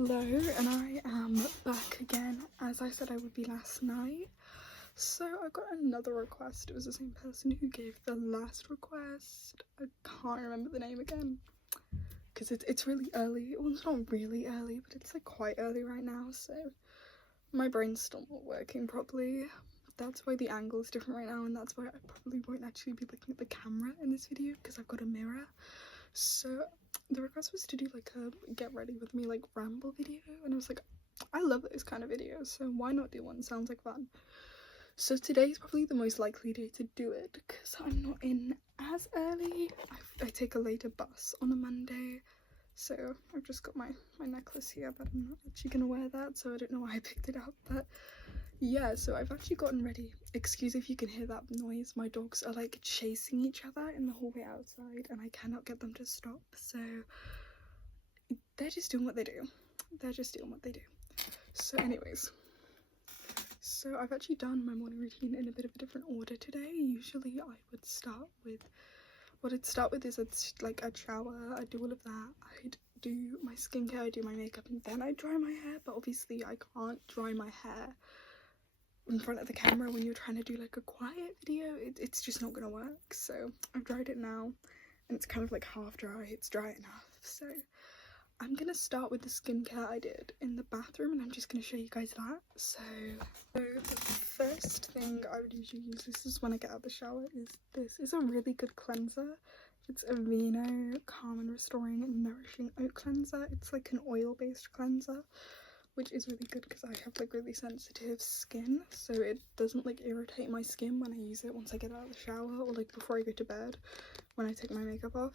Hello, and I am back again, as I said I would be last night. So I got another request. It was the same person who gave the last request. I can't remember the name again because it's really early. Well, it's not really early, but it's like quite early right now, so my brain's still not working properly. That's why the angle is different right now, and that's why I probably won't actually be looking at the camera in this video because I've got a mirror. So the request was to do like a get ready with me like ramble video, and I was like, I love those kind of videos, so why not do one? Sounds like fun. So today's probably the most likely day to do it because I'm not in as early. I take a later bus on a Monday, so I've just got my necklace here, but I'm not actually gonna wear that, so I don't know why I picked it up. But yeah, so I've actually gotten ready. Excuse if you can hear that noise. My dogs are like chasing each other in the hallway outside and I cannot get them to stop, so they're just doing what they do. So anyways, so I've actually done my morning routine in a bit of a different order today. Usually I would start with, what I'd start with is I'd shower, I'd do all of that, I'd do my skincare, I'd do my makeup, and then I'd dry my hair. But obviously I can't dry my hair in front of the camera when you're trying to do like a quiet video. It's just not gonna work. So I've dried it now and it's kind of like half dry. It's dry enough. So I'm gonna start with the skincare I did in the bathroom, and I'm just gonna show you guys that. So the first thing I would usually use, this is when I get out of the shower, is this is a really good cleanser. It's Aveeno Calm and Restoring Nourishing Oat Cleanser. It's like an oil-based cleanser, which is really good because I have like really sensitive skin, so it doesn't like irritate my skin when I use it once I get out of the shower or like before I go to bed when I take my makeup off.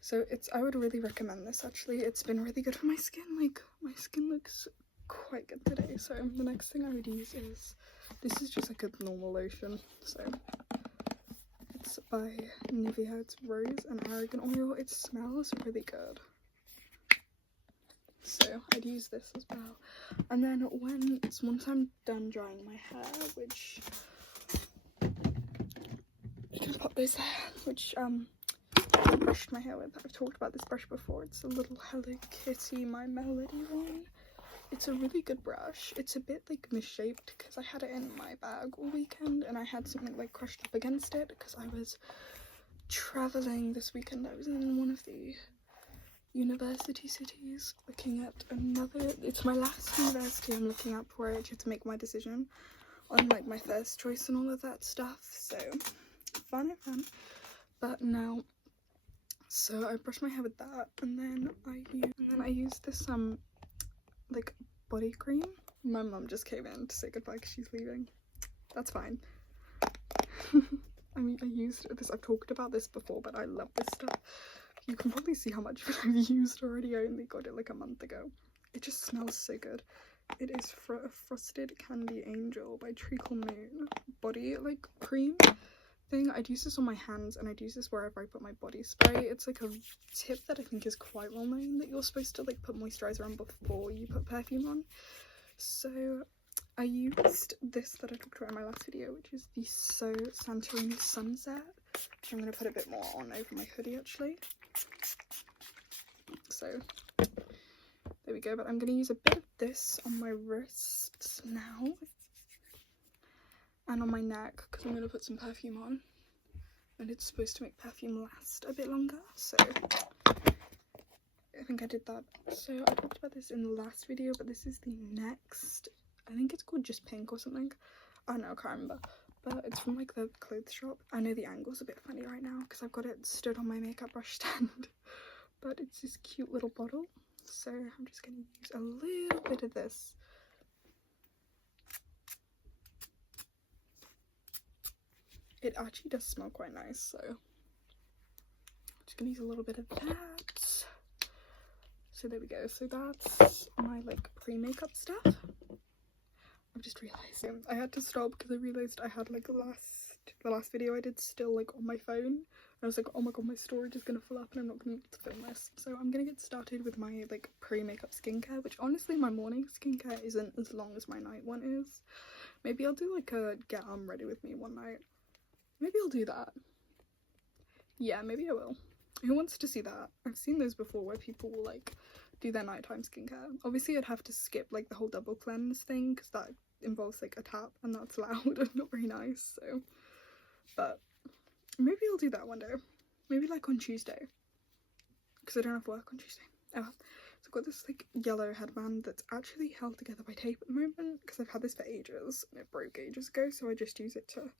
So I would really recommend this. Actually, it's been really good for my skin. Like my skin looks quite good today. So the next thing I would use is, this is just like a normal lotion, so it's by Nivea. It's rose and argan oil. It smells really good, so I'd use this as well. And then once I'm done drying my hair, which you can pop those there, which I brushed my hair with. I've talked about this brush before. It's a little Hello Kitty My Melody one. It's a really good brush. It's a bit like misshaped because I had it in my bag all weekend and I had something like crushed up against it because I was traveling this weekend. I was in one of the university cities looking at it's my last university I'm looking at before I actually have to make my decision on like my first choice and all of that stuff. So fun. But now, so I brushed my hair with that, and then I used this like body cream. My mum just came in to say goodbye because she's leaving. That's fine. I mean, I used this, I've talked about this before, but I love this stuff. You can probably see how much of it I've used already. I only got it like a month ago. It just smells so good. It is Frosted Candy Angel by Treacle Moon body like cream thing. I'd use this on my hands and I'd use this wherever I put my body spray. It's like a tip that I think is quite well known, that you're supposed to like put moisturizer on before you put perfume on. So I used this that I talked about in my last video, which is the So Santorini Sunset, which I'm going to put a bit more on over my hoodie actually. So there we go. But I'm going to use a bit of this on my wrists now and on my neck because I'm going to put some perfume on, and it's supposed to make perfume last a bit longer. So I think I did that. So I talked about this in the last video, but this is the next, I think it's called Just Pink or something. I don't know, I can't remember, but it's from like the clothes shop. I know the angle's a bit funny right now because I've got it stood on my makeup brush stand, but it's this cute little bottle. So I'm just going to use a little bit of this. It actually does smell quite nice, so I'm just going to use a little bit of that. So there we go. So that's my like pre-makeup stuff. I've just realised I had to stop because I realised I had like the last video I did still like on my phone. I was like, oh my god, my storage is gonna fill up and I'm not gonna be able to film this. So I'm gonna get started with my like pre-makeup skincare, which honestly my morning skincare isn't as long as my night one is. Maybe I'll do like a get ready with me one night. Maybe I'll do that. Yeah, maybe I will. Who wants to see that? I've seen those before where people will like do their nighttime skincare. Obviously I'd have to skip like the whole double cleanse thing because that involves like a tap and that's loud and not very nice, so, but maybe I'll do that one day, maybe like on Tuesday, because I don't have work on Tuesday. So I've got this like yellow headband that's actually held together by tape at the moment because I've had this for ages and it broke ages ago, so I just use it to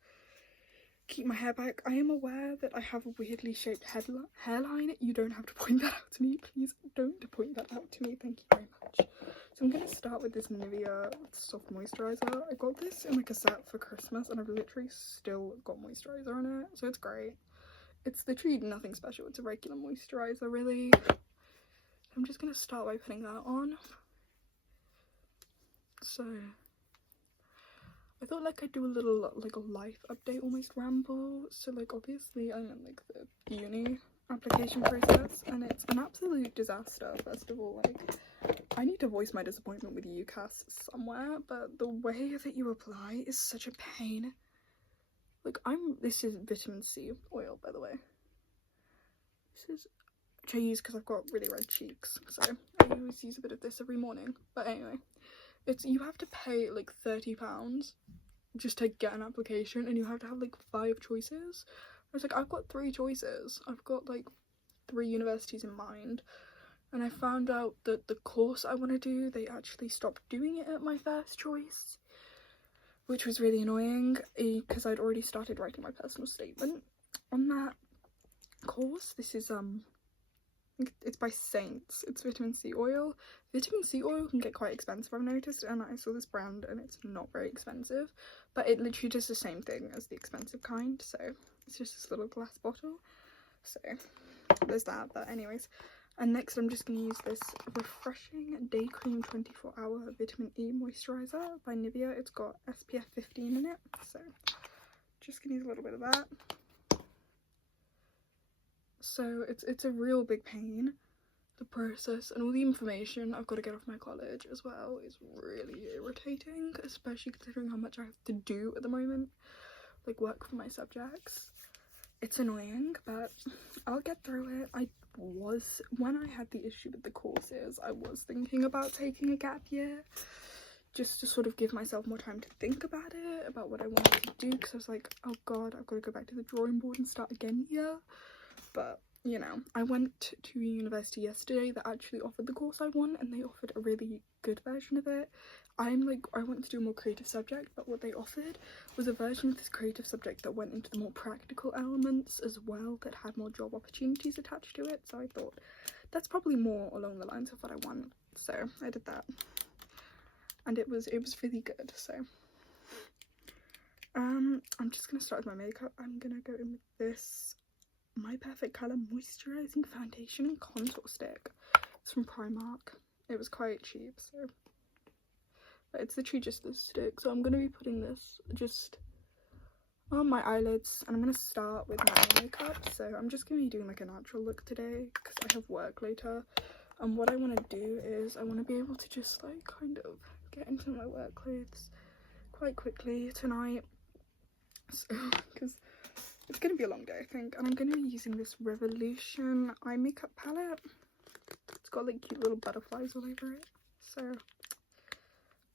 keep my hair back. I am aware that I have a weirdly shaped hairline. You don't have to point that out to me. Please don't point that out to me. Thank you very much. So I'm going to start with this Nivea soft moisturizer. I got this in like a set for Christmas and I've literally still got moisturizer on it, so it's great. It's literally nothing special. It's a regular moisturizer, really. I'm just going to start by putting that on. So I thought like I'd do a little like a life update almost ramble. So like obviously I'm in like the uni application process and it's an absolute disaster. First of all, like I need to voice my disappointment with UCAS somewhere, but the way that you apply is such a pain. Like this is vitamin C oil, by the way. This is, which I use because I've got really red cheeks, so I always use a bit of this every morning. But anyway, you have to pay like £30 just to get an application and you have to have like 5 choices. I was like, I've got 3 choices. I've got like 3 universities in mind, and I found out that the course I want to do, they actually stopped doing it at my first choice, which was really annoying because I'd already started writing my personal statement on that course. This is it's by Saints. It's vitamin C oil. Vitamin C oil can get quite expensive, I've noticed, and I saw this brand and it's not very expensive, but it literally does the same thing as the expensive kind, so it's just this little glass bottle. So there's that. But anyways, and next I'm just going to use this refreshing day cream 24-hour vitamin E moisturizer by Nivea. It's got SPF 15 in it, so just going to use a little bit of that. So it's a real big pain. The process and all the information I've got to get off my college as well is really irritating, especially considering how much I have to do at the moment, like work for my subjects. It's annoying, but I'll get through it. When I had the issue with the courses, I was thinking about taking a gap year just to sort of give myself more time to think about it, about what I wanted to do, because I was like, oh god, I've got to go back to the drawing board and start again here. But you know, I went to a university yesterday that actually offered the course I want, and they offered a really good version of it. I want to do a more creative subject, but what they offered was a version of this creative subject that went into the more practical elements as well, that had more job opportunities attached to it. So I thought that's probably more along the lines of what I want, so I did that, and it was really good. So I'm just gonna start with my makeup. I'm gonna go in with this My Perfect Colour moisturising foundation and contour stick. It's from Primark. It was quite cheap, so, but it's literally just this stick. So I'm going to be putting this just on my eyelids, and I'm going to start with my makeup. So I'm just going to be doing like a natural look today because I have work later, and what I want to do is I want to be able to just like kind of get into my work clothes quite quickly tonight, so because it's going to be a long day, I think. And I'm going to be using this Revolution eye makeup palette. It's got like cute little butterflies all over it, so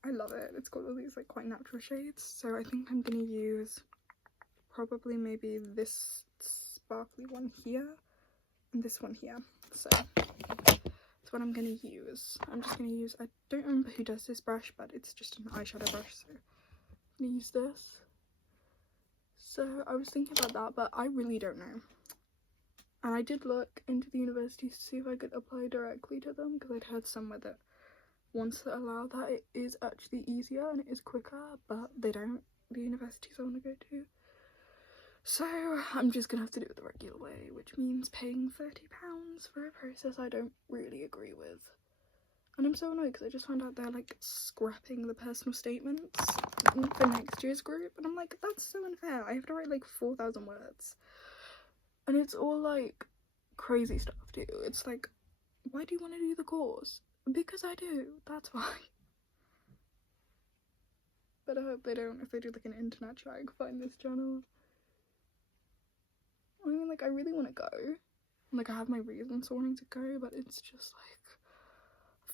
I love it. It's got all these like quite natural shades, so I think I'm going to use probably maybe this sparkly one here and this one here. So that's what I'm going to use. I'm just going to use, I don't remember who does this brush, but it's just an eyeshadow brush, so I'm going to use this. So I was thinking about that, but I really don't know. And I did look into the universities to see if I could apply directly to them, because I'd heard somewhere that once they allow that, it is actually easier and it is quicker, but they don't, the universities I want to go to. So I'm just gonna have to do it the regular way, which means paying £30 for a process I don't really agree with. And I'm so annoyed because I just found out they're like scrapping the personal statements for next year's group, and I'm like, that's so unfair. I have to write like 4,000 words, and it's all like crazy stuff too. It's like, why do you want to do the course? Because I do, that's why. But I hope they don't, if they do like an internet check, find this channel. I mean, like, I really want to go, like I have my reasons for wanting to go, but it's just like,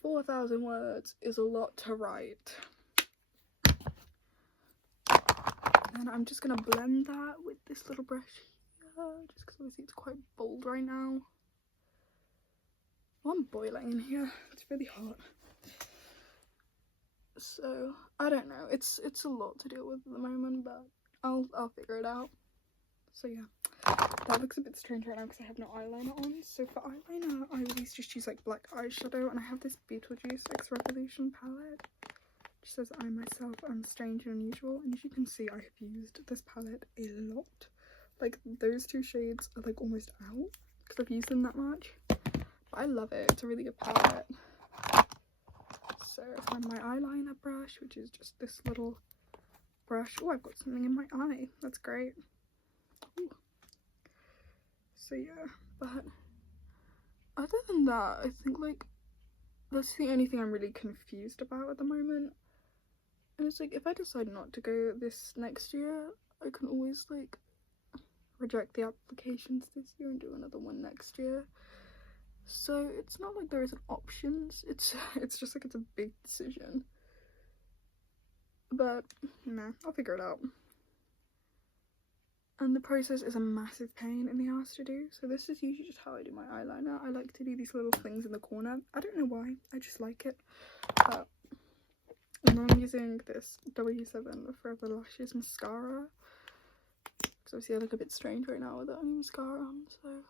4,000 words is a lot to write. And I'm just gonna blend that with this little brush here, just because obviously it's quite bold right now. Well, I'm boiling in here, it's really hot. So, I don't know, it's a lot to deal with at the moment, but I'll figure it out. So yeah, that looks a bit strange right now because I have no eyeliner on. So for eyeliner, I always just use like black eyeshadow, and I have this Beetlejuice X Revolution palette. It says I myself am strange and unusual, and as you can see, I have used this palette a lot. Like those two shades are like almost out because I've used them that much. But I love it. It's a really good palette. So I find my eyeliner brush, which is just this little brush. Oh, I've got something in my eye. That's great. Ooh. So yeah, but other than that, I think like that's the only thing I'm really confused about at the moment. And it's like, if I decide not to go this next year, I can always like reject the applications this year and do another one next year. So it's not like there isn't options, it's just like it's a big decision. But nah, I'll figure it out. And the process is a massive pain in the ass to do. So this is usually just how I do my eyeliner. I like to do these little things in the corner. I don't know why, I just like it. And I'm using this W7 Forever Lashes mascara. Because obviously I look a bit strange right now without any mascara on, so I'm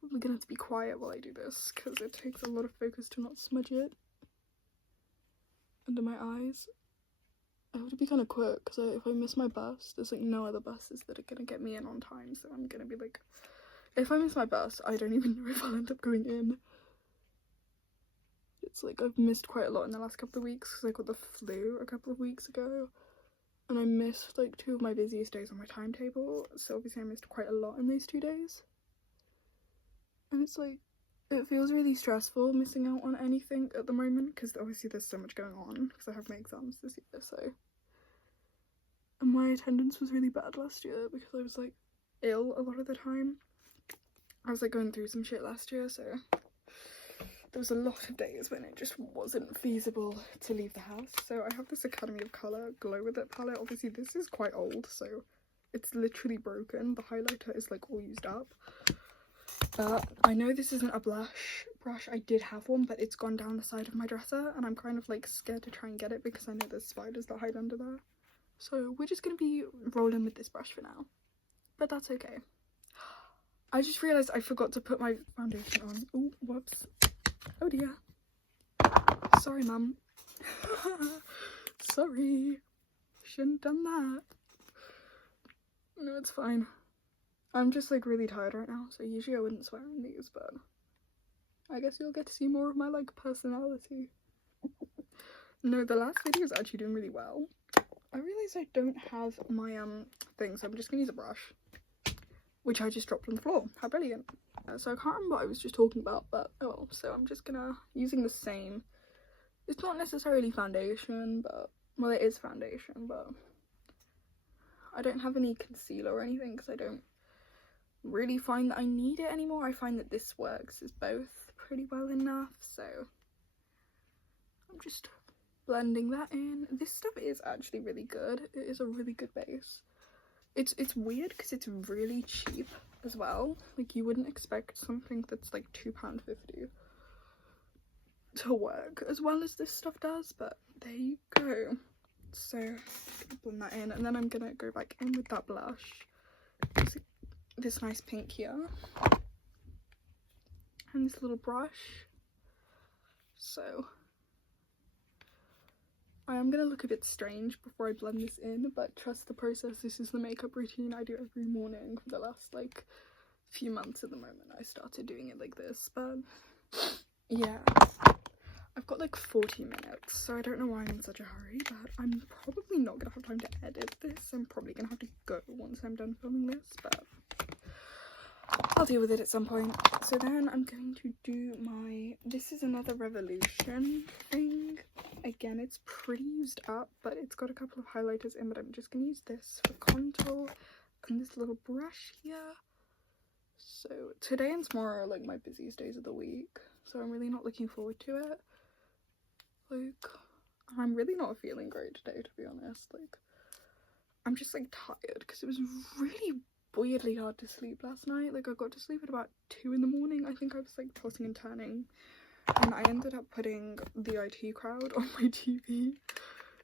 probably gonna have to be quiet while I do this because it takes a lot of focus to not smudge it under my eyes. I have to be kind of quick because if I miss my bus, there's like no other buses that are gonna get me in on time, so I'm gonna be like, if I miss my bus, I don't even know if I'll end up going in. It's like I've missed quite a lot in the last couple of weeks because I got the flu a couple of weeks ago, and I missed like 2 of my busiest days on my timetable, so obviously I missed quite a lot in those 2 days. And it's like, it feels really stressful missing out on anything at the moment because obviously there's so much going on because I have my exams this year, so. And my attendance was really bad last year because I was like ill a lot of the time. I was like going through some shit last year, so there was a lot of days when it just wasn't feasible to leave the house. So I have this Academy of Colour Glow With It palette. Obviously this is quite old, so it's literally broken. The highlighter is like all used up. I know this isn't a blush brush. I did have one, but it's gone down the side of my dresser, and I'm kind of like scared to try and get it because I know there's spiders that hide under there. So we're just gonna be rolling with this brush for now, but that's okay. I just realised I forgot to put my foundation on. Oh, whoops. Oh dear. Sorry, mum. Sorry. Shouldn't have done that. No, it's fine. I'm just like really tired right now, so usually I wouldn't swear in these, but I guess you'll get to see more of my like personality. No, the last video is actually doing really well. I realise I don't have my thing, so I'm just gonna use a brush, which I just dropped on the floor. How brilliant. So I can't remember what I was just talking about, but oh well. So I'm just using the same, it's not necessarily foundation, but well, it is foundation, but I don't have any concealer or anything because I don't really find that I need it anymore. I find that this works as both pretty well enough, so I'm just blending that in. This stuff is actually really good. It is a really good base. It's weird because it's really cheap as well. Like you wouldn't expect something that's like £2.50 to work as well as this stuff does, but there you go. So blend that in, and then I'm gonna go back in with that blush, this nice pink here, and this little brush. So I am gonna look a bit strange before I blend this in, but trust the process. This is the makeup routine I do every morning for the last like few months. At the moment I started doing it like this, but yeah, I've got like 40 minutes, so I don't know why I'm in such a hurry, but I'm probably not gonna have time to edit this. I'm probably gonna have to go once I'm done filming this, but I'll deal with it at some point. So then I'm going to do this is another Revolution thing. Again, it's pretty used up, but it's got a couple of highlighters in, but I'm just gonna use this for contour and this little brush here. So today and tomorrow are like my busiest days of the week, so I'm really not looking forward to it. Like, I'm really not feeling great today, to be honest. Like, I'm just like tired because it was really weirdly hard to sleep last night. Like, I got to sleep at about 2 in the morning. I think I was like tossing and turning, and I ended up putting the IT Crowd on my TV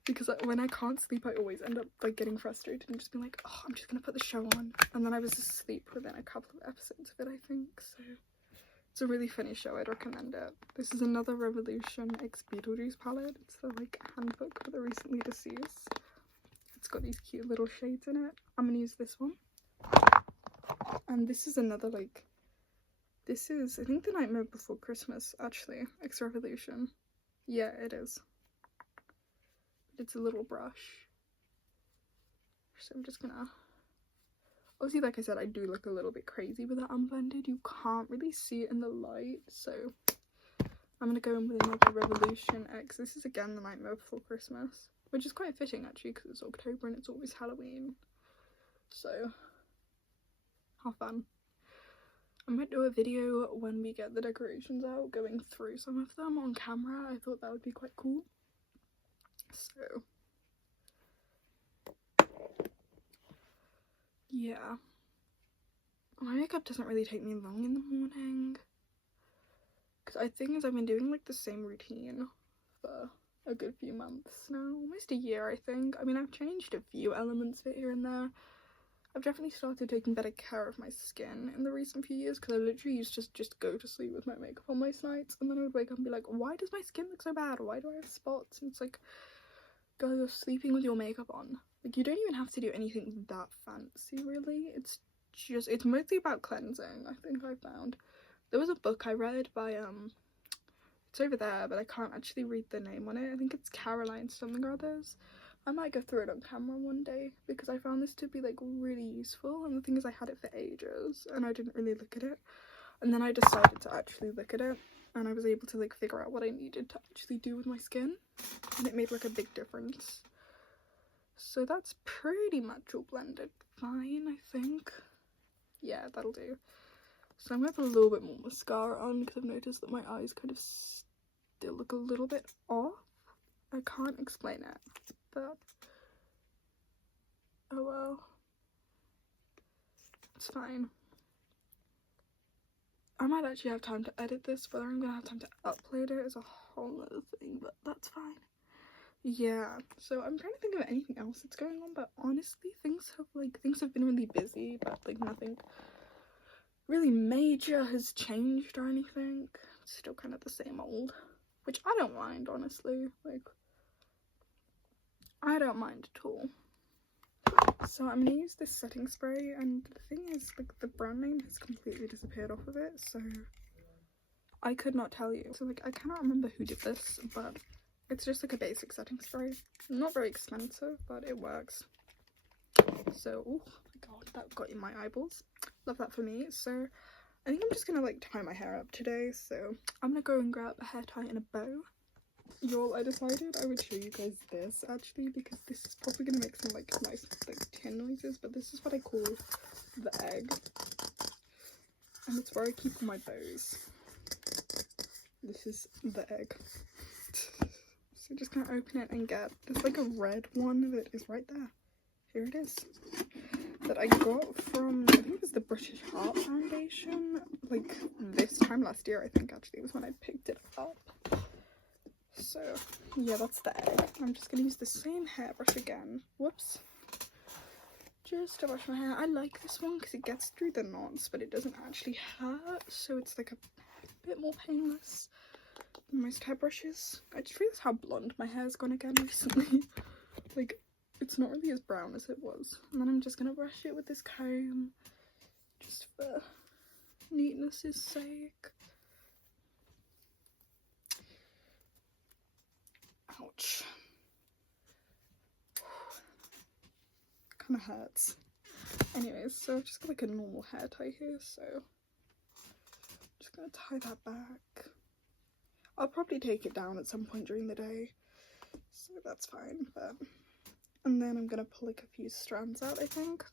because when I can't sleep I always end up like getting frustrated and just being like, oh, I'm just gonna put the show on, and then I was asleep within a couple of episodes of it, I think. So it's a really funny show, I'd recommend it. This is another Revolution X Beetlejuice palette. It's the like handbook for the recently deceased. It's got these cute little shades in it. I'm gonna use this one. And this is another like, this is I think The Nightmare Before Christmas, actually. X Revolution. Yeah, it is. It's a little brush. So I'm just gonna, obviously, like I said, I do look a little bit crazy with it unblended. You can't really see it in the light, so I'm gonna go in with another Revolution X. This is again The Nightmare Before Christmas, which is quite fitting actually because it's October and it's always Halloween. So have fun. I might do a video when we get the decorations out, going through some of them on camera. I thought that would be quite cool. So yeah, my makeup doesn't really take me long in the morning because I think I've been doing like the same routine for a good few months now, almost a year I think. I mean, I've changed a few elements of it here and there. I've definitely started taking better care of my skin in the recent few years because I literally used to just go to sleep with my makeup on most nights, and then I would wake up and be like, why does my skin look so bad? Why do I have spots? And it's like, girl, you're sleeping with your makeup on. Like, you don't even have to do anything that fancy, really. It's mostly about cleansing, I think I found. There was a book I read by, it's over there, but I can't actually read the name on it. I think it's Caroline something or others. I might go through it on camera one day because I found this to be like really useful, and the thing is I had it for ages and I didn't really look at it, and then I decided to actually look at it and I was able to like figure out what I needed to actually do with my skin, and it made like a big difference. So that's pretty much all blended fine, I think. Yeah, that'll do. So I'm gonna put a little bit more mascara on because I've noticed that my eyes kind of still look a little bit off. I can't explain it, but oh well, it's fine. I might actually have time to edit this, whether I'm gonna have time to upload it is a whole other thing, but that's fine. Yeah, so I'm trying to think of anything else that's going on, but honestly things have been really busy, but like nothing really major has changed or anything. It's still kind of the same old, which I don't mind, honestly. Like, I don't mind at all. So I'm gonna use this setting spray, and the thing is, like, the brand name has completely disappeared off of it, so I could not tell you. So like, I cannot remember who did this, but it's just like a basic setting spray. Not very expensive, but it works. So, oh my god, that got in my eyeballs. Love that for me. So I think I'm just gonna like tie my hair up today, so I'm gonna go and grab a hair tie and a bow. Y'all, I decided I would show you guys this actually because this is probably gonna make some like nice like tin noises, but this is what I call the egg, and it's where I keep my bows. This is the egg. So just gonna open it and get, there's like a red one that is right there. Here it is. That I got from, I think it was the British Heart Foundation, like this time last year I think actually was when I picked it up. So yeah, that's the egg. I'm just gonna use the same hairbrush again, whoops, just to brush my hair. I like this one because it gets through the knots but it doesn't actually hurt, so it's like a bit more painless than most hairbrushes. I just realized how blonde my hair's gone again recently. Like, it's not really as brown as it was. And then I'm just gonna brush it with this comb just for neatness' sake. Ouch. Kind of hurts. Anyways, so I've just got like a normal hair tie here, so I'm just gonna tie that back. I'll probably take it down at some point during the day, so that's fine. But and then I'm gonna pull like a few strands out, I think.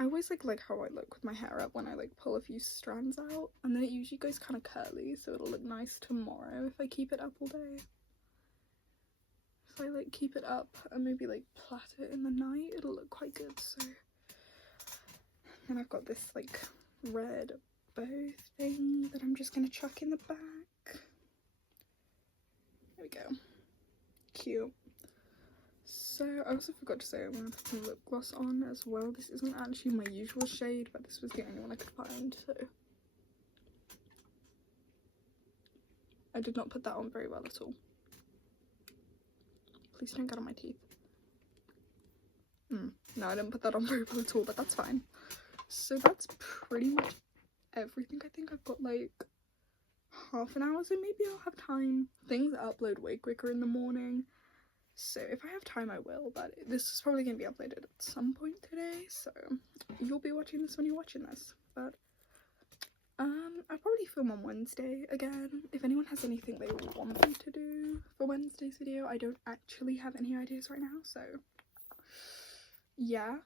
I always like how I look with my hair up when I like pull a few strands out, and then it usually goes kind of curly, so it'll look nice tomorrow if I keep it up all day. If I like keep it up and maybe like plait it in the night, it'll look quite good. So, and I've got this like red bow thing that I'm just gonna chuck in the back. There we go. Cute. So I also forgot to say I want to put some lip gloss on as well. This isn't actually my usual shade, but this was the only one I could find, so I did not put that on very well at all. Please don't get on my teeth. No, I didn't put that on very well at all, but that's fine. So that's pretty much everything. I think I've got like half an hour, so maybe I'll have time. Things upload way quicker in the morning, so if I have time I will, but this is probably going to be uploaded at some point today, so you'll be watching this when you're watching this. But I'll probably film on Wednesday again. If anyone has anything they want me to do for Wednesday's video, I don't actually have any ideas right now, so yeah.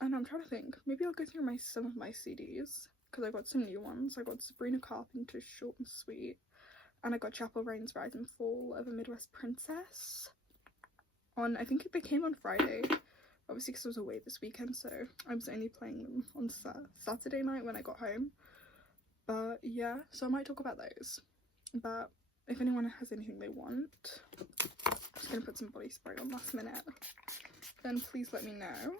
And I'm trying to think, maybe I'll go through some of my CDs, because I got some new ones. I got Sabrina Carpenter's Short and Sweet, and I got Chapel Rain's Rise and Fall of a Midwest Princess on, I think it came on Friday, obviously because I was away this weekend, so I was only playing them on Saturday night when I got home. But yeah, so I might talk about those. But if anyone has anything they want, I'm just gonna put some body spray on last minute, then please let me know.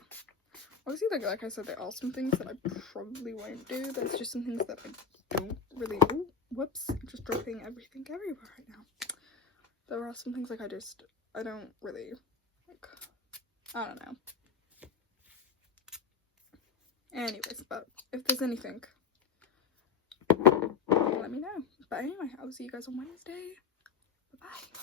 Obviously, like I said, there are some things that I probably won't do. There's just some things that I don't really, oh, whoops, just dropping everything everywhere right now. There are some things like I don't really, like, I don't know. Anyways, but if there's anything, let me know. But anyway, I will see you guys on Wednesday. Bye-bye.